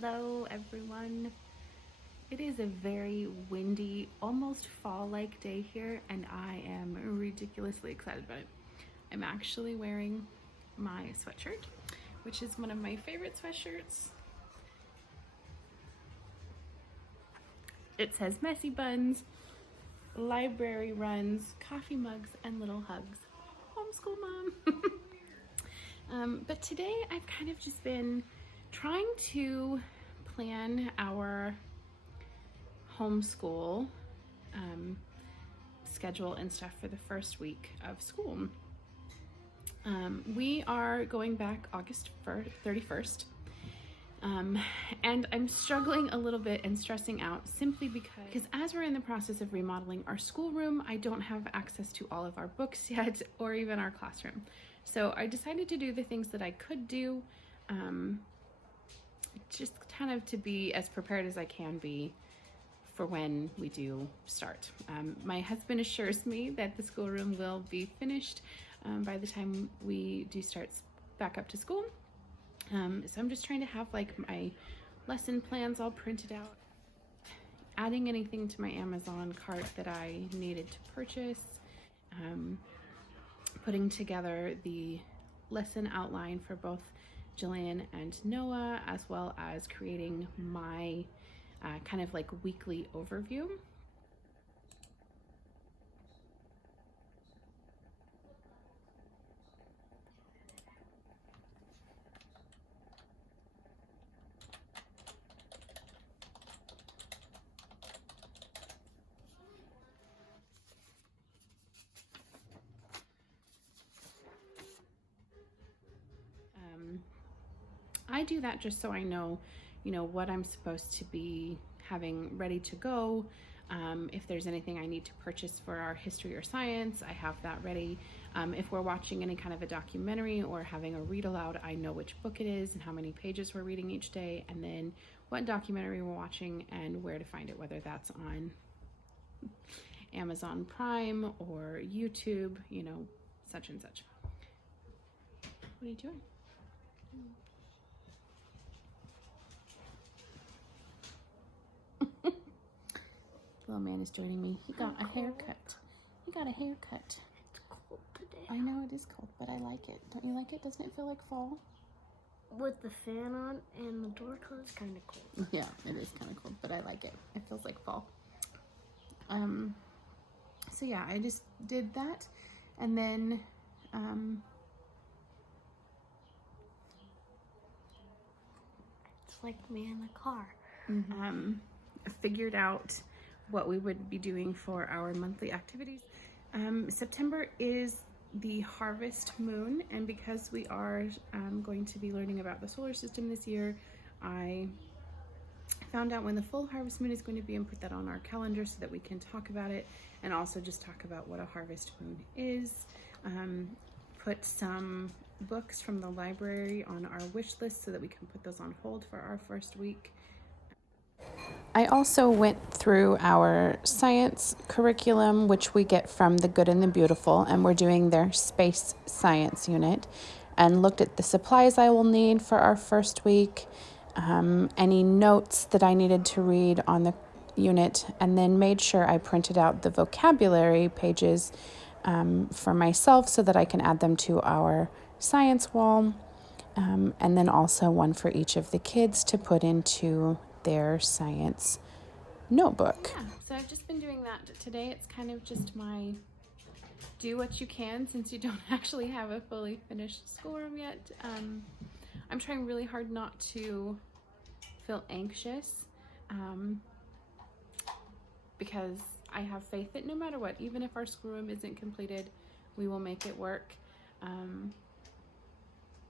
Hello everyone. It is a very windy, almost fall-like day here, and I am ridiculously excited about it. I'm actually wearing my sweatshirt, which is one of my favorite sweatshirts. It says messy buns, library runs, coffee mugs, and little hugs. Homeschool mom. But today I've kind of just been trying to plan our homeschool schedule and stuff for the first week of school. We are going back August 31st, and I'm struggling a little bit and stressing out simply because as we're in the process of remodeling our schoolroom, I don't have access to all of our books yet or even our classroom. So I decided to do the things that I could do, just kind of to be as prepared as I can be for when we do start. My husband assures me that the schoolroom will be finished by the time we do start back up to school. So I'm just trying to have like my lesson plans all printed out, adding anything to my Amazon cart that I needed to purchase, putting together the lesson outline for both Jillian and Noah, as well as creating my kind of like weekly overview. I do that just so I know, what I'm supposed to be having ready to go. If there's anything I need to purchase for our history or science, I have that ready. If we're watching any kind of a documentary or having a read aloud, I know which book it is and how many pages we're reading each day, and then what documentary we're watching and where to find it, whether that's on Amazon Prime or YouTube, such and such. What are you doing? Little man is joining me. He got a haircut. He got a haircut. It's cold today. I know it is cold, but I like it. Don't you like it? Doesn't it feel like fall? With the fan on and the door closed, kind of cold. Yeah, it is kind of cold, but I like it. It feels like fall. So yeah, I just did that, and then It's like me in the car. Figured out what we would be doing for our monthly activities. September is the harvest moon, and because we are going to be learning about the solar system this year, I found out when the full harvest moon is going to be and put that on our calendar so that we can talk about it and also just talk about what a harvest moon is. Put some books from the library on our wish list so that we can put those on hold for our first week. I also went through our science curriculum, which we get from The Good and the Beautiful, and we're doing their space science unit, and looked at the supplies I will need for our first week, any notes that I needed to read on the unit, and then made sure I printed out the vocabulary pages for myself so that I can add them to our science wall, and then also one for each of the kids to put into their science notebook. Yeah, so I've just been doing that today. It's kind of just my do what you can since you don't actually have a fully finished schoolroom yet. I'm trying really hard not to feel anxious because I have faith that no matter what, even if our schoolroom isn't completed, we will make it work.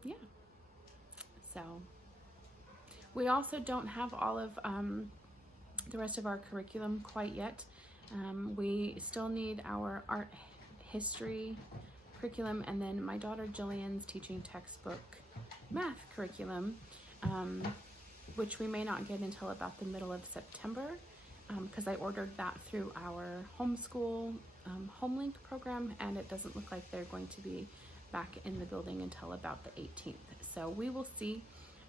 Yeah, so we also don't have all of the rest of our curriculum quite yet. We still need our art history curriculum, and then my daughter Jillian's teaching textbook math curriculum, which we may not get until about the middle of September, because I ordered that through our homeschool HomeLink program, and it doesn't look like they're going to be back in the building until about the 18th. So we will see.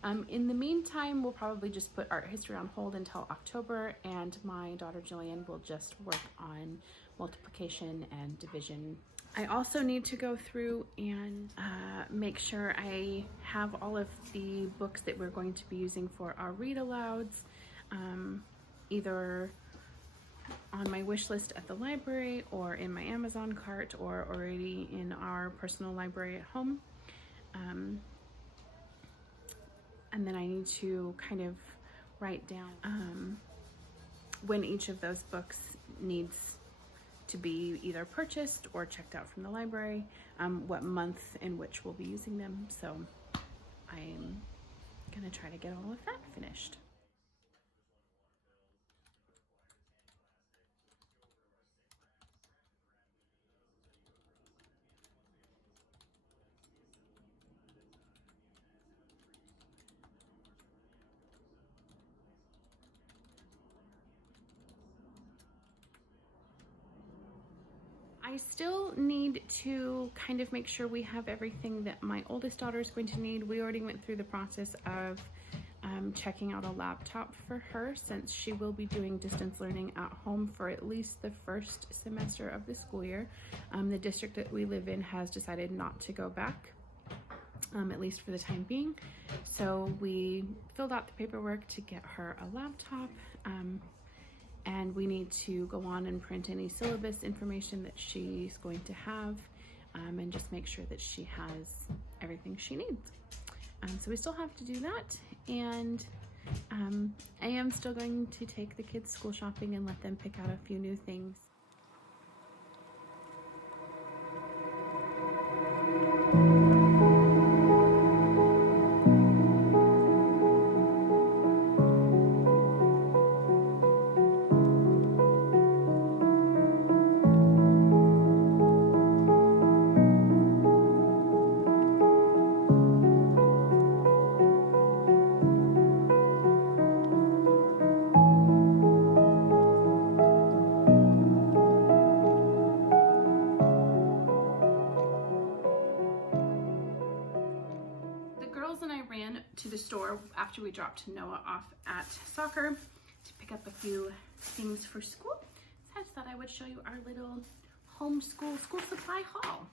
In the meantime, we'll probably just put art history on hold until October, and my daughter Jillian will just work on multiplication and division. I also need to go through and make sure I have all of the books that we're going to be using for our read-alouds, either on my wish list at the library or in my Amazon cart or already in our personal library at home. And then I need to kind of write down when each of those books needs to be either purchased or checked out from the library, what month in which we'll be using them. So I'm gonna try to get all of that finished. I still need to kind of make sure we have everything that my oldest daughter is going to need. We already went through the process of checking out a laptop for her, since she will be doing distance learning at home for at least the first semester of the school year. The district that we live in has decided not to go back, at least for the time being. So we filled out the paperwork to get her a laptop. And we need to go on and print any syllabus information that she's going to have, and just make sure that she has everything she needs. So we still have to do that, and I am still going to take the kids school shopping and let them pick out a few new things. To the store after we dropped Noah off at soccer to pick up a few things for school. So I just thought I would show you our little homeschool school supply haul.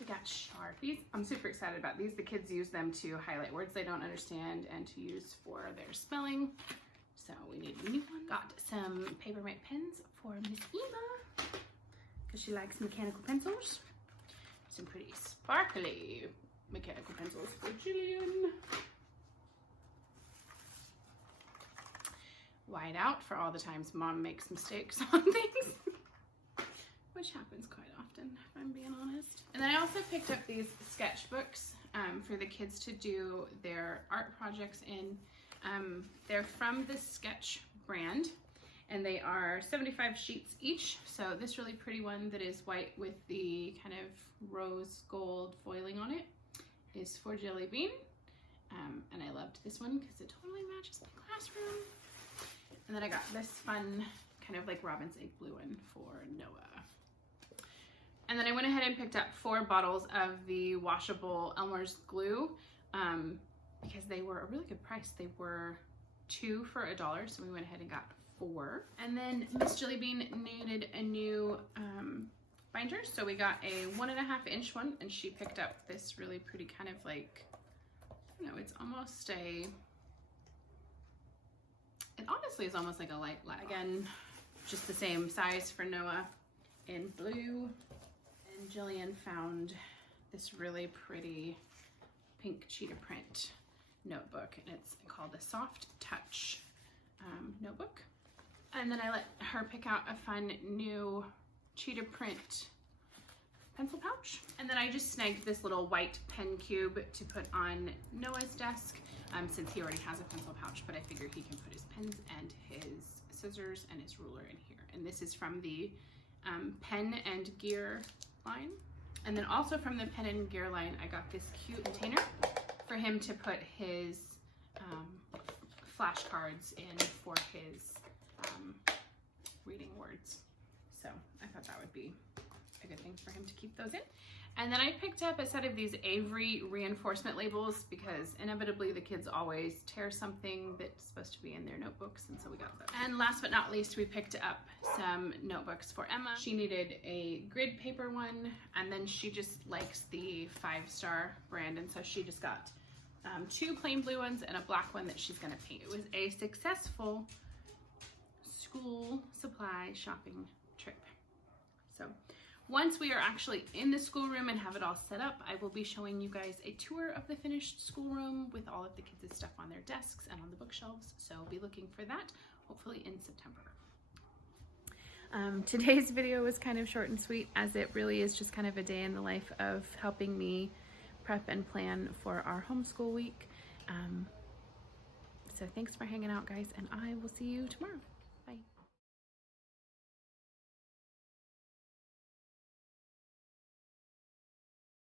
We got Sharpies. I'm super excited about these. The kids use them to highlight words they don't understand and to use for their spelling. So we need a new one. Got some Papermate pens for Miss Ema because she likes mechanical pencils. Some pretty sparkly mechanical pencils for Jillian. White out for all the times Mom makes mistakes on things, which happens quite often, if I'm being honest. And then I also picked up these sketchbooks for the kids to do their art projects in. They're from the Sketch brand, and they are 75 sheets each. So this really pretty one that is white with the kind of rose gold foiling on it is for Jelly Bean, and I loved this one because it totally matches my classroom. And then I got this fun kind of like Robin's Egg blue one for Noah. And then I went ahead and picked up 4 bottles of the washable Elmer's glue because they were a really good price. They were 2 for $1, so we went ahead and got 4. And then Miss Jelly Bean needed a new binder, so we got a 1.5-inch one, and she picked up this really pretty kind of like, I don't know, it's almost a, it honestly is almost like a light black. Again, just the same size for Noah in blue. And Jillian found this really pretty pink cheetah print notebook, and it's called the Soft Touch notebook. And then I let her pick out a fun new cheetah print pencil pouch. And then I just snagged this little white pen cube to put on Noah's desk, since he already has a pencil pouch, but I figured he can put his pens and his scissors and his ruler in here. And this is from the Pen and Gear line. And then also from the Pen and Gear line, I got this cute container for him to put his flashcards in for his reading words. So I thought that would be a good thing for him to keep those in. And then I picked up a set of these Avery reinforcement labels because inevitably the kids always tear something that's supposed to be in their notebooks, and so we got those. And last but not least, we picked up some notebooks for Emma. She needed a grid paper one, and then she just likes the 5-star brand, and so she just got 2 plain blue ones and a black one that she's gonna paint. It was a successful school supply shopping trip. So once we are actually in the schoolroom and have it all set up, I will be showing you guys a tour of the finished schoolroom with all of the kids' stuff on their desks and on the bookshelves. So be looking for that, hopefully in September. Today's video was kind of short and sweet, as it really is just kind of a day in the life of helping me prep and plan for our homeschool week. So thanks for hanging out, guys, and I will see you tomorrow.